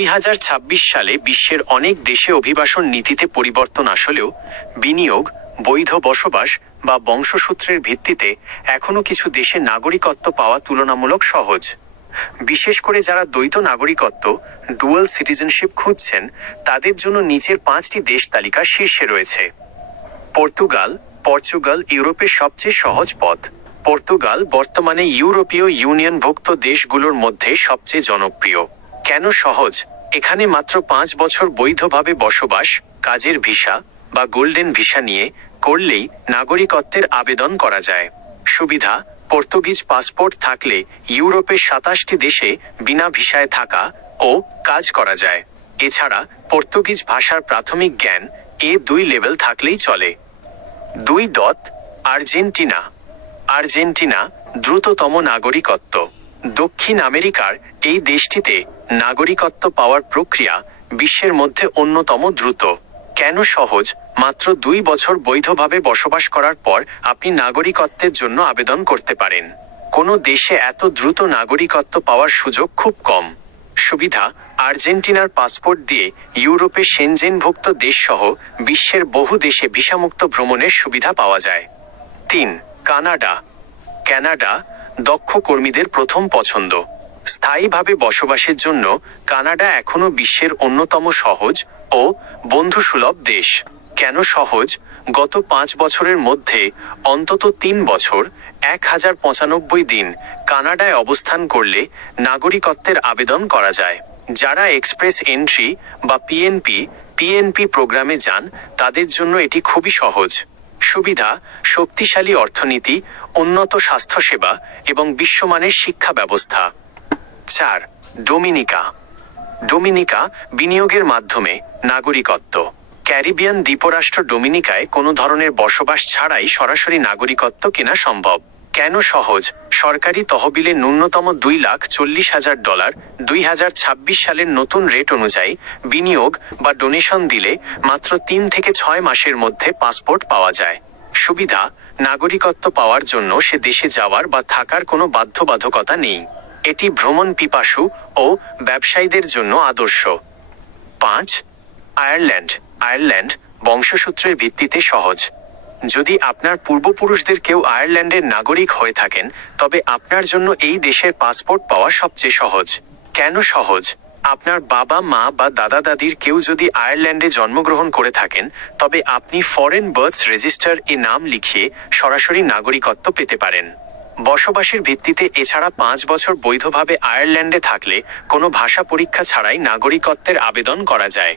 দুই হাজার ছাব্বিশ সালে বিশ্বের অনেক দেশে অভিবাসন নীতিতে পরিবর্তন আসলেও বিনিয়োগ, বৈধ বসবাস বা বংশসূত্রের ভিত্তিতে এখনও কিছু দেশে নাগরিকত্ব পাওয়া তুলনামূলক সহজ। বিশেষ করে যারা দ্বৈত নাগরিকত্ব ডুয়াল সিটিজেনশিপ খুঁজছেন, তাদের জন্য নিচের পাঁচটি দেশ তালিকা শীর্ষে রয়েছে। পর্তুগাল পর্তুগাল ইউরোপের সবচেয়ে সহজ পথ। পর্তুগাল বর্তমানে ইউরোপীয় ইউনিয়নভুক্ত দেশগুলোর মধ্যে সবচেয়ে জনপ্রিয়। কেন সহজ? এখানে মাত্র পাঁচ বছর বৈধভাবে বসবাস, কাজের ভিসা বা গোল্ডেন ভিসা নিয়ে করলেই নাগরিকত্বের আবেদন করা যায়। সুবিধা, পর্তুগিজ পাসপোর্ট থাকলে ইউরোপের সাতাশটি দেশে বিনা ভিসায় থাকা ও কাজ করা যায়। এছাড়া পর্তুগিজ ভাষার প্রাথমিক জ্ঞান এ দুই লেভেল থাকলেই চলে। দুই ডট আর্জেন্টিনা। আর্জেন্টিনা দ্রুততম নাগরিকত্ব। দক্ষিণ আমেরিকার এই দেশটিতে নাগরিকত্ব পাওয়ার প্রক্রিয়া বিশ্বের মধ্যে অন্যতম দ্রুত। কেন সহজ? মাত্র দুই বছর বৈধভাবে বসবাস করার পর আপনি নাগরিকত্বের জন্য আবেদন করতে পারেন। কোনো দেশে এত দ্রুত নাগরিকত্ব পাওয়ার সুযোগ খুব কম। সুবিধা, আর্জেন্টিনার পাসপোর্ট দিয়ে ইউরোপের সেনজেনভুক্ত দেশসহ বিশ্বের বহু দেশে ভিসামুক্ত ভ্রমণের সুবিধা পাওয়া যায়। তিন, কানাডা। কানাডা দক্ষ কর্মীদের প্রথম পছন্দ। স্থায়ীভাবে বসবাসের জন্য কানাডা এখনও বিশ্বের অন্যতম সহজ ও বন্ধুসুলভ দেশ। কেন সহজ? গত পাঁচ বছরের মধ্যে অন্তত তিন বছর, এক হাজার পঁচানব্বই দিন কানাডায় অবস্থান করলে নাগরিকত্বের আবেদন করা যায়। যারা এক্সপ্রেস এন্ট্রি বা পিএনপি পিএনপি প্রোগ্রামে যান, তাদের জন্য এটি খুবই সহজ। সুবিধা, শক্তিশালী অর্থনীতি উন্নত স্বাস্থ্যসেবা এবং বিশ্বমানের শিক্ষা ব্যবস্থা। চার, ডোমিনিকা। ডোমিনিকা বিনিয়োগের মাধ্যমে নাগরিকত্ব। ক্যারিবিয়ান দ্বীপরাষ্ট্র ডোমিনিকায় কোনো ধরনের বসবাস ছাড়াই সরাসরি নাগরিকত্ব কেনা সম্ভব। কেন সহজ? সরকারি তহবিলে ন্যূনতম দুই লাখ চল্লিশ হাজার ডলার দুই হাজার ছাব্বিশ সালের নতুন রেট অনুযায়ী বিনিয়োগ বা ডোনেশন দিলে মাত্র তিন থেকে ছয় মাসের মধ্যে পাসপোর্ট পাওয়া যায়। সুবিধা, নাগরিকত্ব পাওয়ার জন্য সে দেশে যাওয়ার বা থাকার কোনো বাধ্যবাধকতা নেই। এটি ভ্রমণ পিপাসু ও ব্যবসায়ীদের জন্য আদর্শ। পাঁচ, আয়ারল্যান্ড। আয়ারল্যান্ড বংশসূত্রের ভিত্তিতে সহজ। যদি আপনার পূর্বপুরুষদের কেউ আয়ারল্যান্ডের নাগরিক হয়ে থাকেন, তবে আপনার জন্য এই দেশের পাসপোর্ট পাওয়া সবচেয়ে সহজ। কেন সহজ? আপনার বাবা, মা বা দাদা দাদির কেউ যদি আয়ারল্যান্ডে জন্মগ্রহণ করে থাকেন, তবে আপনি ফরেন বার্থস রেজিস্টার এ নাম লিখিয়ে সরাসরি নাগরিকত্ব পেতে পারেন। বসবাসের ভিত্তিতে এছাড়া পাঁচ বছর বৈধভাবে আয়ারল্যান্ডে থাকলে কোনো ভাষা পরীক্ষা ছাড়াই নাগরিকত্বের আবেদন করা যায়।